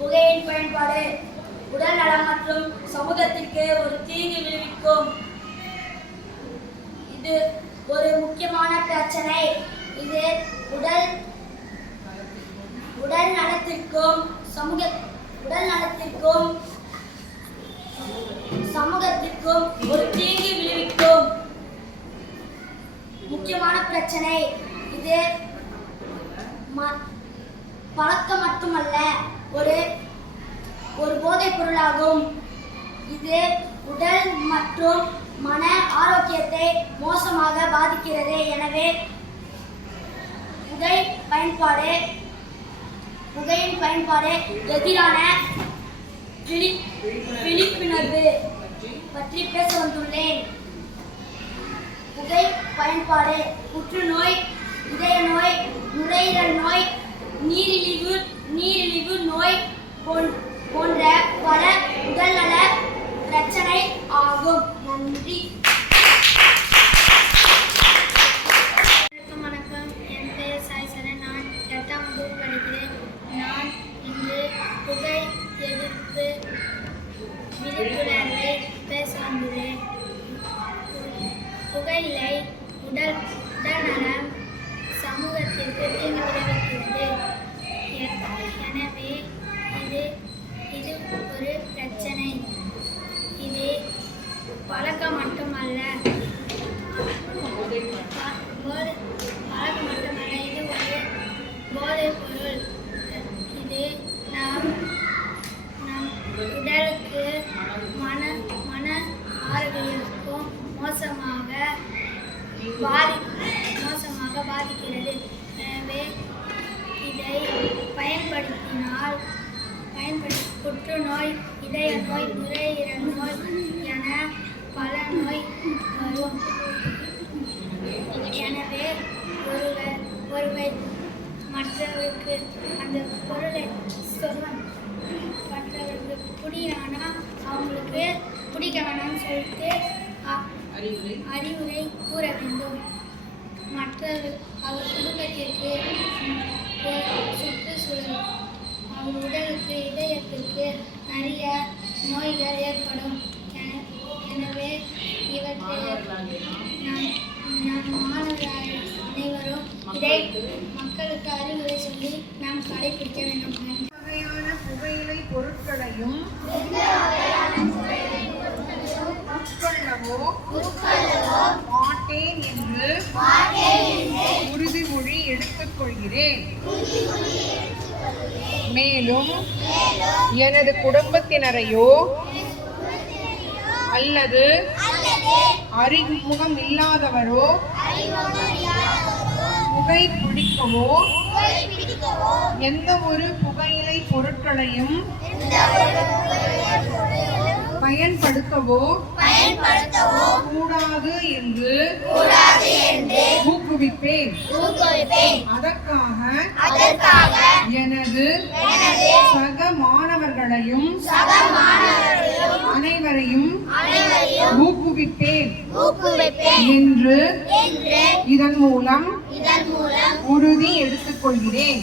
புகையின் பயன்பாடு உடல் நலம் மற்றும் சமூகத்திற்கு ஒரு தீங்கு விளைவிக்கும். இது ஒரு முக்கியமான பிரச்சனை. இது உடல் நலத்திற்கும் சமூகத்திற்கும் ஒரு தீங்கு விளைவிக்கும் முக்கியமான பிரச்சனை. இது பழக்கம் மட்டுமல்ல, ஒரு போதைப் பொருளாகும். இது உடல் மற்றும் மன ஆரோக்கியத்தை மோசமாக பாதிக்கிறது. எனவே புகையின் பயன்பாடு எதிரான விழிப்புணர்வு பற்றி பேச வந்துள்ளேன். புகை பயன்பாடு புற்றுநோய், இதய நோய், நுரையீரல் நோய், நீரிழிவு நோய் போன்ற பல உடல்நல பிரச்சனை ஆகும். நன்றி. வணக்கம். என் பெயர் சாய்சரன். நான் 8ஆம் வகுப்பு படிக்கிறேன். நான் இன்று புகை எதிர்ப்பு விழிப்புணர்வை பேச வந்துள்ளேன். புகையிலை உடல் நலம் சமூகத்திற்கு தீங்கு விளைவிக்கிறது. எனவே இது ஒரு பிரச்சனை. இது பழக்கம் மட்டுமல்ல, இது ஒரு போதைப் பொருள். இது நம் உடலுக்கு மன ஆரோக்கியத்திற்கும் மோசமாக பாதிக்கிறது. எனவே இதை பயன்படுத்தினால் புற்றுநோய், இதய நோய், நுரையீரல் நோய் என பல நோய் வரும். எனவே ஒருவர் மற்றவருக்கு அந்த பொருளை மற்றவருக்கு பிடினா அவங்களுக்கு பிடிக்க வேணாம்னு சொல்லிட்டு அறிவுரை கூற வேண்டும். அவர் குடும்பத்திற்கு, சுற்றுச்சூழல், அவர் உடலுக்கு, இதயத்திற்கு நிறைய நோய்கள் ஏற்படும். எனவே இவற்றை நம் மாணவர்கள் அனைவரும் இதை மக்களுக்கு அறிவுரை சொல்லி நாம் கடைபிடிக்க வேண்டும். வகையான புகையிலை பொருட்களையும் உட்கொள்ளவோ மாட்டேன் என்று உறுதிமொழி எடுத்துக் கொள்கிறேன். மேலும் எனது குடும்பத்தினரையோ அல்லது அறிமுகம் இல்லாதவரோ புகை பிடிக்கவோ எந்த ஒரு புகையிலை பொருட்களையும் பயன்படுத்தவோ கூடாது என்று ஊக்குவிப்பேன். அதற்காக எனது சக மாணவர்களையும் அனைவரையும் ஊக்குவிப்பேன் என்று இதன் மூலம் உறுதி எடுத்துக் கொள்கிறேன்.